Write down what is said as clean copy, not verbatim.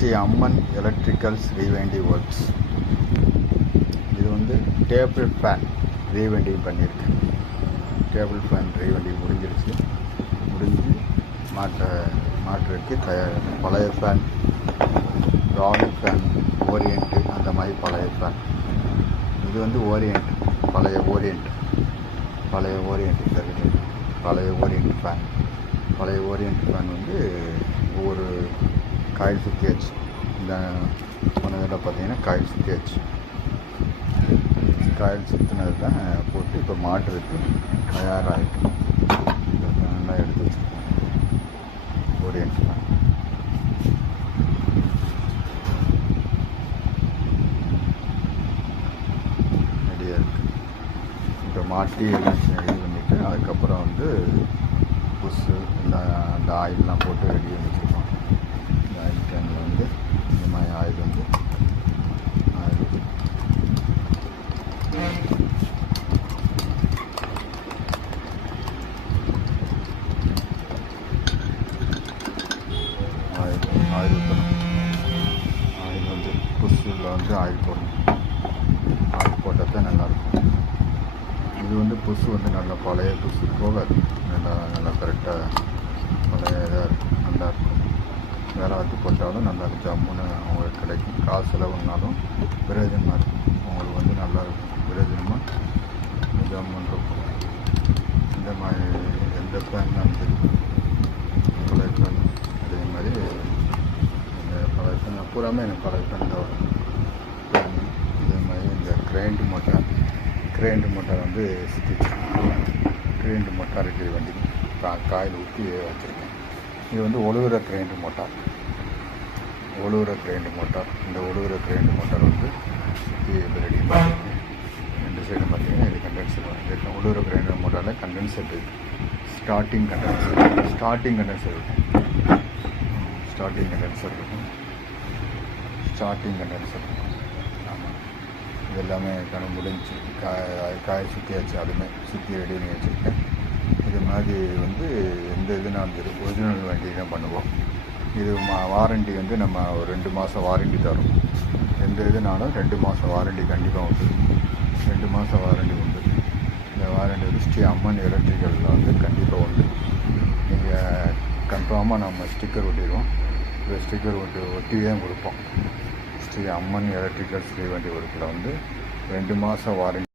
ஸ்ரீ அம்மன் electricals rewinding works. இது வந்து table fan rewinding பண்ணியிருக்கேன். டேபிள் ஃபேன் ரீவைண்டிங் முடிஞ்சிருச்சு. முடிஞ்சு மாற்றுறதுக்கு தயார். பழைய ஃபேன், ராலி ஃபேன், ஓரியன்ட்டு அந்த மாதிரி பழைய ஃபேன். இது வந்து ஓரியன்ட், பழைய ஓரியன்ட் தருது. பழைய ஓரியன்ட் ஃபேன். பழைய ஓரியன்ட் ஃபேன் வந்து ஒவ்வொரு காயில் சுற்றியாச்சு. இந்த இதில் பார்த்தீங்கன்னா காயில் சுற்றியாச்சு. காயில் சுற்றினது தான் போட்டு இப்போ மாட்டுறதுக்கு தயாராகிட்டு நல்லா எடுத்து வச்சுருக்கோம். ஓரியன்ட் ஃபேன் ரெடியாக இருக்குது. இப்போ மாட்டி எல்லாம் ரெடி பண்ணிவிட்டு அதுக்கப்புறம் வந்து புஷு எல்லாம் அந்த ஆயிலெலாம் போட்டு ரெடி பண்ணி வச்சுருக்கோம். இந்த ஆயில் கேனில் வந்து இந்த மாதிரி ஆயில் வந்து ஆயில் ஊற்றணும். ஆயில் வந்து புஷில் வந்து ஆயில் போடணும். ஆயில் போட்டால் தான் நல்லாயிருக்கும். இது வந்து புஷு வந்து நல்லா பழைய புஷு போகாது. நல்லா கரெக்டாக பழைய இதாக இருக்கும், நல்லாயிருக்கும். வேலை வாட்டி போட்டாலும் நல்லா ஜம்முன்னு அவங்களுக்கு கிடைக்கும். காசு செலவுனாலும் பிரயோஜனமாக இருக்கும். அவங்களுக்கு வந்து நல்லா இருக்கும், பிரயோஜனமாக ஜம்முன்னு இருக்கும். இந்த மாதிரி எந்த ஃபேன் தான் தெரியும். பழைய ஃபேன் அதே மாதிரி இந்த பழைய ஃபேன் பூராமே எனக்கு பழைய ஃபேன் தான் வரும். இதே மாதிரி இந்த கிரைண்ட் மோட்டார் வந்து சுற்றிச்சு. கிரைண்ட் மோட்டார் இருக்குது வண்டி காயில் ஊற்றி வச்சுருக்கேன். இது வந்து ஒழுகுற கிரைண்ட் மோட்டார். இந்த ஒழுகுற கிரைண்ட் மோட்டார் வந்து சுற்றி ரெடி பண்ணியிருக்கேன். ரெண்டு சைடு பார்த்தீங்கன்னா இது கண்டென்சர் இருக்கும். ஒழுகுற கிரைண்ட் மோட்டாரில் கண்டென்சர் இருக்குது. ஸ்டார்டிங் கண்டென்சர் இருக்கும். ஆமாம், இது எல்லாமே முடிஞ்சு காய சுற்றியாச்சு. அதுவுமே சுற்றி ரெடி பண்ணி வச்சுருக்கேன். இது மாதிரி வந்து எந்த இதுனாலும் சரி ஒரிஜினல் வண்டி தான் பண்ணுவோம். இது வாரண்டி வந்து நம்ம ஒரு 2 மாதம் வாரண்டி தரும். எந்த இதுனாலும் 2 மாதம் வாரண்டி கண்டிப்பாக உண்டு. 2 மாதம் வாரண்டி உண்டு. இந்த வாரண்டி வந்து ஸ்ரீ அம்மன் எலக்ட்ரிக்கலில் வந்து கண்டிப்பாக உண்டு. நீங்கள் கன்ஃபார்மாக நம்ம ஸ்டிக்கர் ஒட்டிடுவோம். இந்த ஸ்டிக்கர் ஒட்டி தான் கொடுப்போம். ஸ்ரீ அம்மன் எலக்ட்ரிக்கல்ஸ் ரீவைண்டிங் ஒர்க்கில் வந்து 2 மாதம் வாரண்டி.